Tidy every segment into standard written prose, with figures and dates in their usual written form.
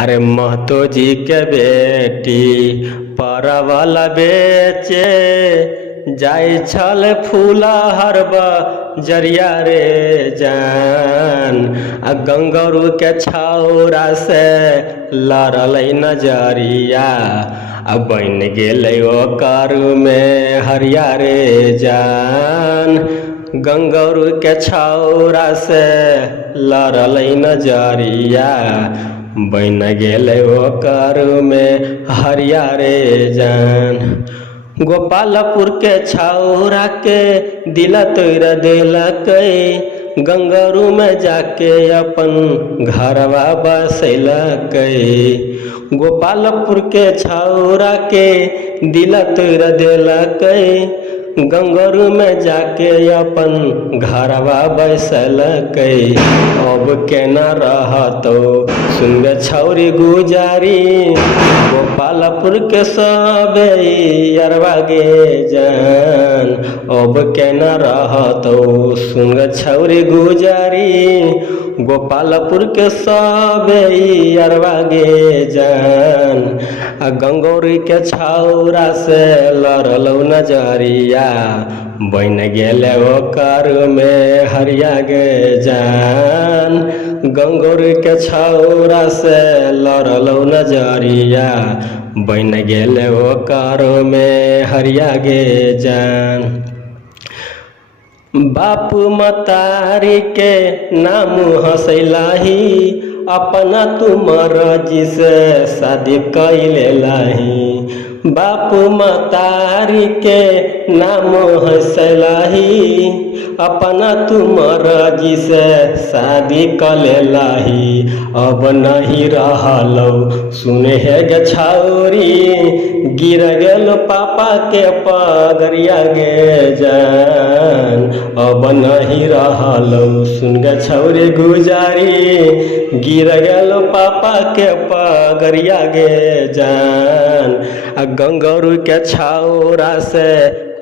अरे महतो जी के बेटी परवल बेचे जाय छल फूला हरबा जरिया रे जान। आ गंगरू के छौरा से लड़ल नजरिया आ बन गेलै ओकर में हरिया रे जान। गंगरू के छौरा से लड़ल नजरिया बन गेलै ओकर में हरिया रे जान। गोपालपुर के छौरा के दिल तोड़ देलकै गंगरू में जाके अपन घरवा बसैलकै। गोपालपुर के छौरा के दिल तोड़ देलकै गंगरू में जाके अपन घरवा बसलकै। अब केना रहतौ सुन गे छौरी गुजारी गोपालपुर के सबे अरबा गे जान। अब केना रहतौ सुन गे छौरी गुजारी गोपालपुर के सबे अरबा गे जान। आ गंगौरी के छौरा से लड़लौ नजरिया बन गेलै ओकर में हरिया गे जान। गंगौरी के छौरा से लड़लौ नजरिया बन गेलै ओकर में हरिया गे जान। बाप मतारी के नाम हंसैलाही अपना तुमर जी से शादी कैले लाही। बाप मतारी के नाम हंसैलाही अपना तुमर जी से शादी कले लाही। अब नहीं रहलौ सुने है गे छौरी गिर गेल पापा के पगरिया गे जान। अब नहीं रहलौ सुन गे छौरी गुजारी गिर गेल पापा के पगरिया गे जान। आ गंगरू के छौरा से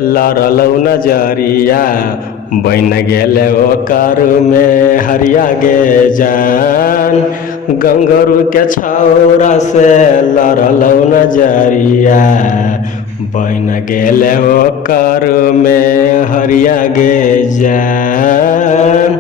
लड़लौ नजरिया बन गेलै ओकर में हरिया गे जान। गंगरू के छौरा से लड़लौ नजरिया बन गेलै ओकर में हरिया गे जान।